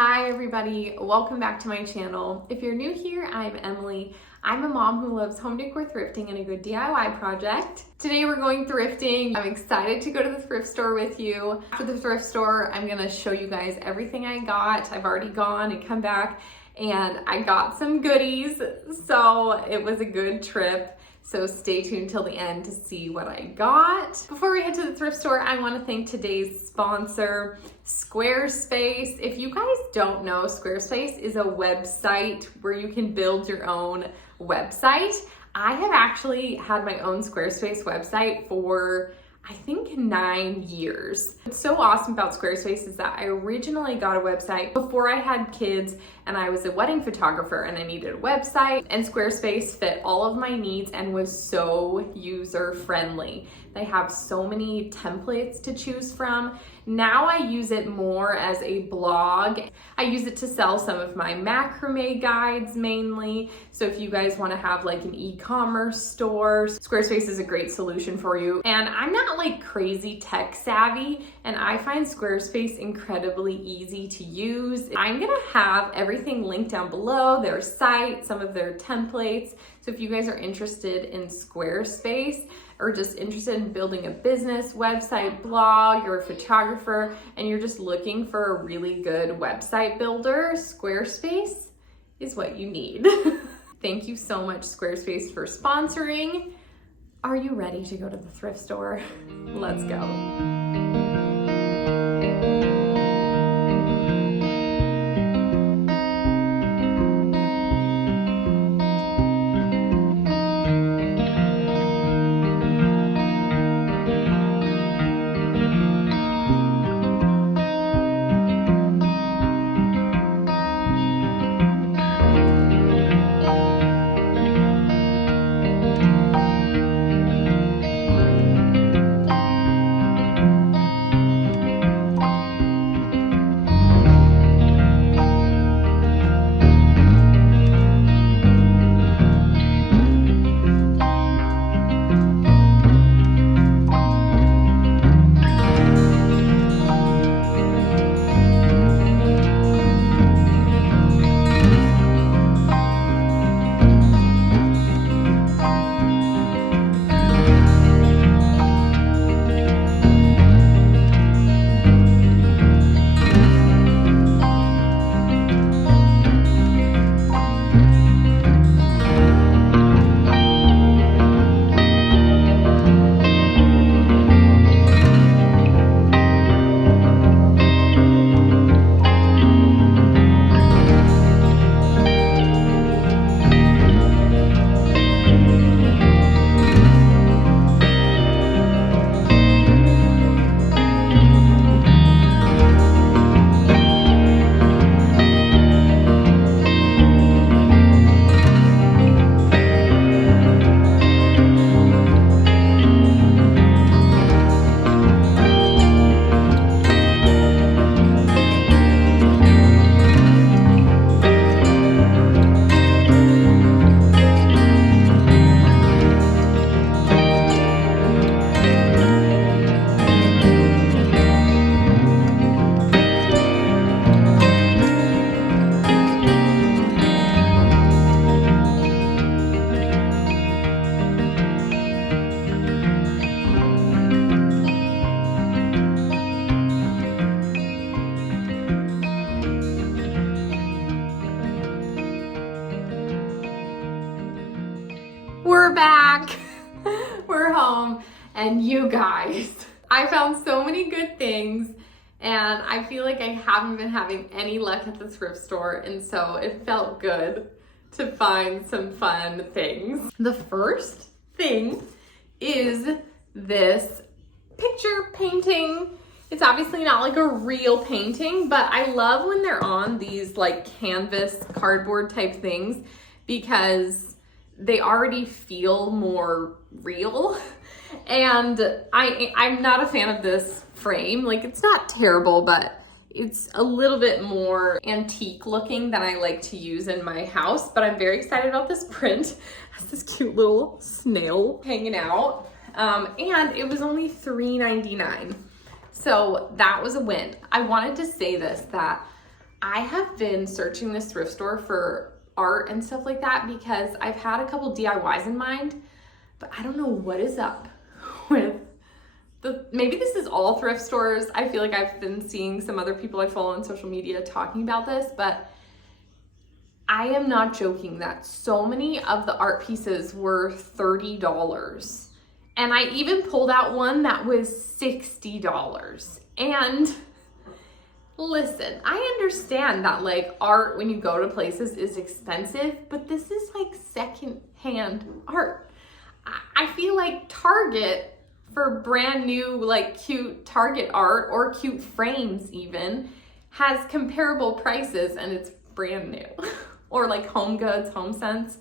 Hi everybody, welcome back to my channel. If you're new here, I'm Emily. I'm a mom who loves home decor thrifting and a good DIY project. Today we're going thrifting. I'm excited to go to the thrift store with you. After the thrift store, I'm gonna show you guys everything I got. I've already gone and come back and I got some goodies, so it was a good trip. So stay tuned till the end to see what I got. Before we head to the thrift store, I want to thank today's sponsor, Squarespace. If you guys don't know, Squarespace is a website where you can build your own website. I have actually had my own Squarespace website for I think 9 years. What's so awesome about Squarespace is that I originally got a website before I had kids and I was a wedding photographer and I needed a website, and Squarespace fit all of my needs and was so user friendly. They have so many templates to choose from. Now I use it more as a blog. I use it to sell some of my macrame guides mainly. So if you guys want to have like an e-commerce store, Squarespace is a great solution for you. And I'm not like crazy tech savvy, and I find Squarespace incredibly easy to use. I'm gonna have everything linked down below, their site, some of their templates. So if you guys are interested in Squarespace or just interested in building a business, website, blog, you're a photographer, and you're just looking for a really good website builder, Squarespace is what you need. Thank you so much, Squarespace, for sponsoring. Are you ready to go to the thrift store? Let's go. We're back, we're home, and you guys, I found so many good things and I feel like I haven't been having any luck at the thrift store, and so it felt good to find some fun things. The first thing is this picture painting. It's obviously not like a real painting, but I love when they're on these like canvas cardboard type things because they already feel more real. And I'm not a fan of this frame. Like, it's not terrible, but it's a little bit more antique looking than I like to use in my house. But I'm very excited about this print. It has this cute little snail hanging out. And it was only $3.99. So that was a win. I wanted to say this, that I have been searching this thrift store for art and stuff like that because I've had a couple DIYs in mind, but I don't know what is up with maybe this is all thrift stores. I feel like I've been seeing some other people I follow on social media talking about this, but I am not joking that so many of the art pieces were $30. And I even pulled out one that was $60. And listen, I understand that like art when you go to places is expensive, but this is like secondhand art. I feel like Target for brand new, like cute Target art or cute frames even has comparable prices and it's brand new. Or like Home Goods, Home Sense.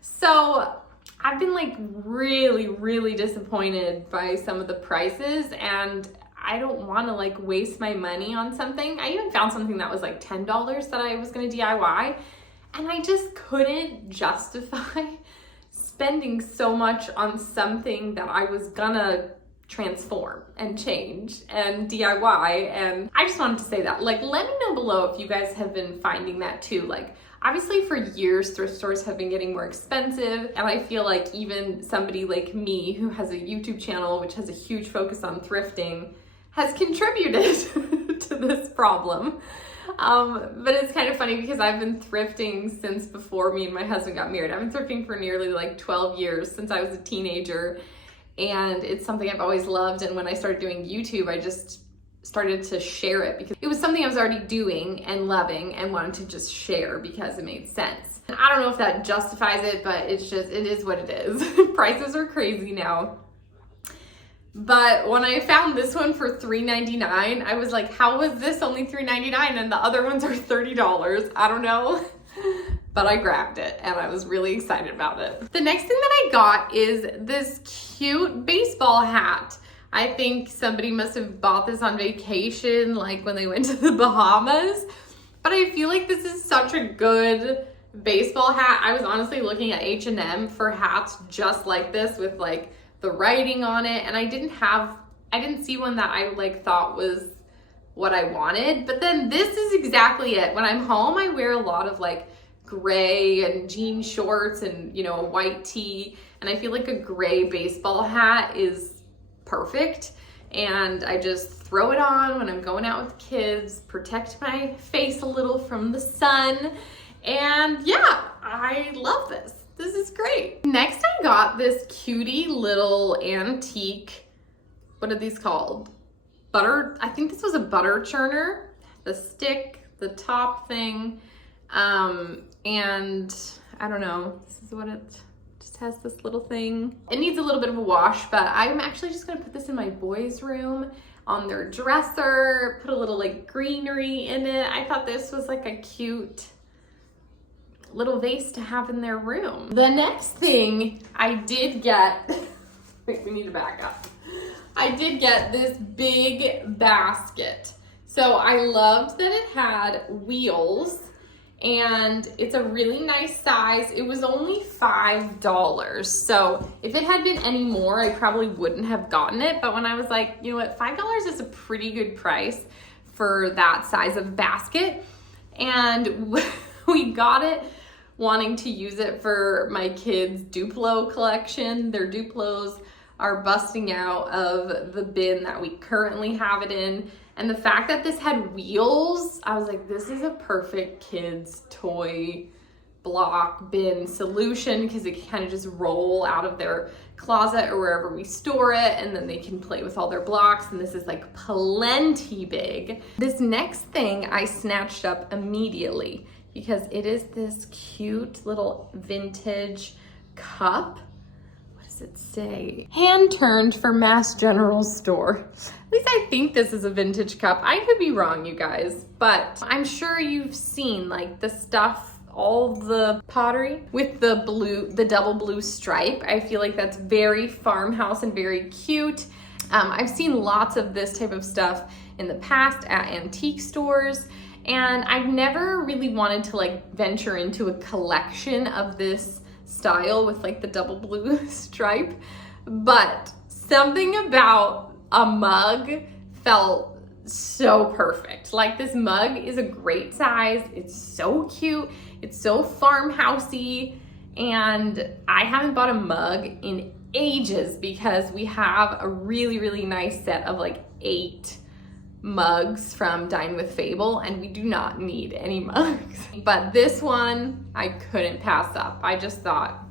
So I've been like really disappointed by some of the prices, and I don't want to like waste my money on something. I even found something that was like $10 that I was going to DIY, and I just couldn't justify spending so much on something that I was gonna transform and change and DIY. And I just wanted to say that, like, let me know below if you guys have been finding that too. Like, obviously for years thrift stores have been getting more expensive, and I feel like even somebody like me who has a YouTube channel which has a huge focus on thrifting has contributed to this problem. But it's kind of funny because I've been thrifting since before me and my husband got married. I've been thrifting for nearly like 12 years, since I was a teenager, and it's something I've always loved. And when I started doing YouTube, I just started to share it because it was something I was already doing and loving and wanted to just share because it made sense. And I don't know if that justifies it, but it is what it is. Prices are crazy now. But when I found this one for $3.99, I was like, how was this only $3.99 and the other ones are $30? I don't know. But I grabbed it and I was really excited about it. The next thing that I got is this cute baseball hat. I think somebody must have bought this on vacation, like when they went to the Bahamas. But I feel like this is such a good baseball hat. I was honestly looking at H&M for hats just like this with like the writing on it, and I didn't see one that I like thought was what I wanted. But then this is exactly it. When I'm home, I wear a lot of like gray and jean shorts and, you know, a white tee, and I feel like a gray baseball hat is perfect. And I just throw it on when I'm going out with kids, protect my face a little from the sun, and yeah, I love this. This is great. Next, I got this cutie little antique, what are these called? I think this was a butter churner. The stick, the top thing, and I don't know, this is what it just has, this little thing. It needs a little bit of a wash, but I'm actually just gonna put this in my boys' room on their dresser, put a little like greenery in it. I thought this was like a cute little vase to have in their room. The next thing I did get, wait, we need to back up. I did get this big basket. So I loved that it had wheels and it's a really nice size. It was only $5. So if it had been any more, I probably wouldn't have gotten it. But when I was like, you know what, $5 is a pretty good price for that size of basket. And we got it wanting to use it for my kids' Duplo collection. Their Duplos are busting out of the bin that we currently have it in. And the fact that this had wheels, I was like, this is a perfect kids' toy block bin solution because it can kind of just roll out of their closet or wherever we store it, and then they can play with all their blocks, and this is like plenty big. This next thing I snatched up immediately because it is this cute little vintage cup. What does it say? Hand turned for Mass General Store. At least I think this is a vintage cup. I could be wrong, you guys, but I'm sure you've seen like the stuff, all the pottery with the blue, the double blue stripe. I feel like that's very farmhouse and very cute. I've seen lots of this type of stuff in the past at antique stores, and I've never really wanted to like venture into a collection of this style with like the double blue stripe, but something about a mug felt so perfect. Like, this mug is a great size. It's so cute. It's so farmhousey. And I haven't bought a mug in ages because we have a really, really nice set of like 8 mugs from Dine with Fable, and we do not need any mugs. But this one I couldn't pass up. I just thought,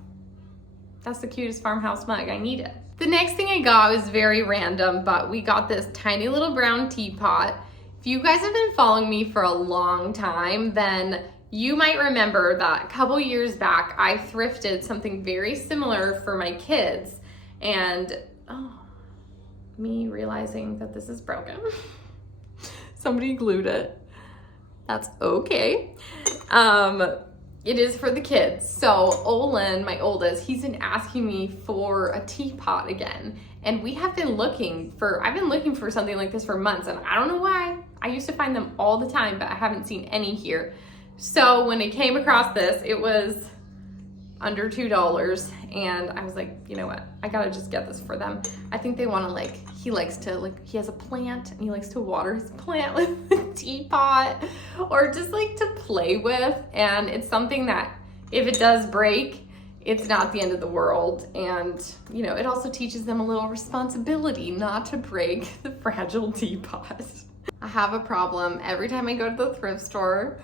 that's the cutest farmhouse mug, I need it. The next thing I got was very random, but we got this tiny little brown teapot. If you guys have been following me for a long time, then you might remember that a couple years back, I thrifted something very similar for my kids, and me realizing that this is broken. Somebody glued it. That's okay. It is for the kids. So Olin, my oldest, he's been asking me for a teapot again. And I've been looking for something like this for months, and I don't know why. I used to find them all the time, but I haven't seen any here. So when I came across this, it was under $2, and I was like, you know what? I gotta just get this for them. I think they wanna he has a plant and he likes to water his plant with a teapot, or just like to play with. And it's something that if it does break, it's not the end of the world. And you know, it also teaches them a little responsibility not to break the fragile teapot. I have a problem. Every time I go to the thrift store,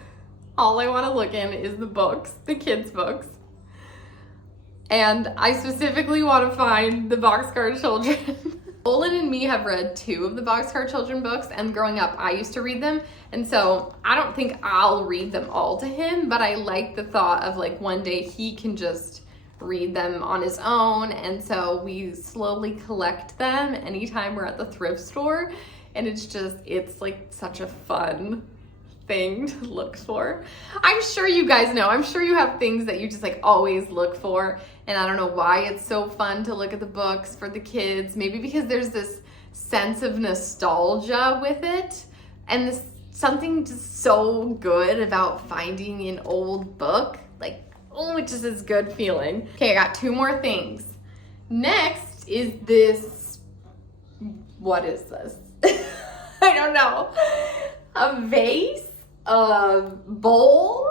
all I want to look in is the books, the kids' books. And I specifically want to find the Boxcar Children. Olin and me have read 2 of the Boxcar Children books, and growing up, I used to read them. And so I don't think I'll read them all to him, but I like the thought of like one day he can just read them on his own. And so we slowly collect them anytime we're at the thrift store. And it's like such a fun thing to look for. I'm sure you guys know, I'm sure you have things that you just like always look for, and I don't know why it's so fun to look at the books for the kids. Maybe because there's this sense of nostalgia with it, and this something just so good about finding an old book. Like, oh, it just is good feeling. Okay, I got 2 more things. Next is this, what is this? I don't know. A vase? A bowl?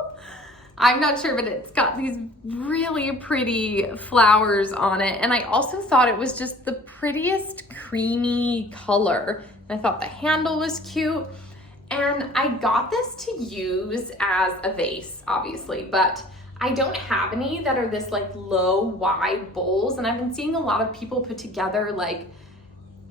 I'm not sure, but it's got these really pretty flowers on it. And I also thought it was just the prettiest creamy color. And I thought the handle was cute. And I got this to use as a vase, obviously, but I don't have any that are this like low, wide bowls. And I've been seeing a lot of people put together like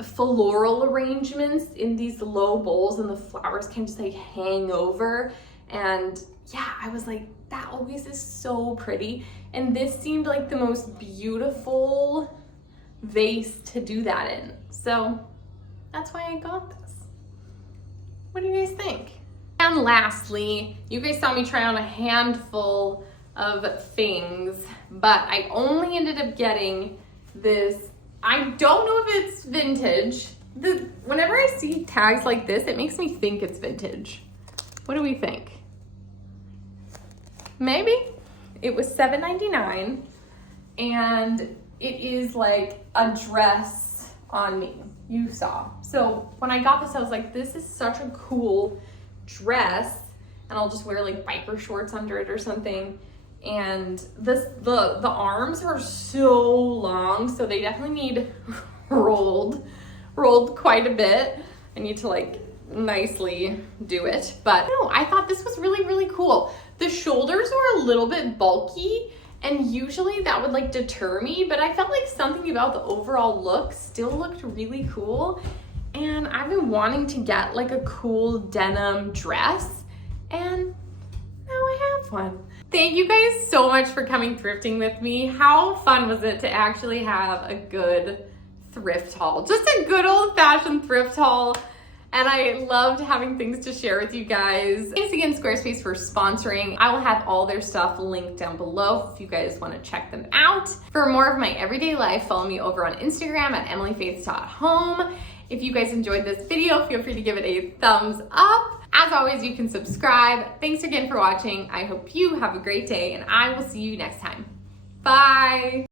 floral arrangements in these low bowls, and the flowers can just like hang over. And yeah, I was like, that always is so pretty. And this seemed like the most beautiful vase to do that in. So that's why I got this. What do you guys think? And lastly, you guys saw me try on a handful of things, but I only ended up getting this. I don't know if it's vintage. Whenever I see tags like this, it makes me think it's vintage. What do we think? Maybe? It was $7.99, and it is like a dress on me. You saw. So when I got this, I was like, this is such a cool dress, and I'll just wear like biker shorts under it or something. And the arms are so long, so they definitely need rolled quite a bit. I need to like nicely do it, but no, I thought this was really, really cool. The shoulders were a little bit bulky, and usually that would like deter me, but I felt like something about the overall look still looked really cool. And I've been wanting to get like a cool denim dress, and now I have one. Thank you guys so much for coming thrifting with me. How fun was it to actually have a good thrift haul? Just a good old-fashioned thrift haul. And I loved having things to share with you guys. Thanks again, Squarespace, for sponsoring. I will have all their stuff linked down below if you guys want to check them out. For more of my everyday life, follow me over on Instagram at emilyfaiths.home. If you guys enjoyed this video, feel free to give it a thumbs up. As always, you can subscribe. Thanks again for watching. I hope you have a great day, and I will see you next time. Bye.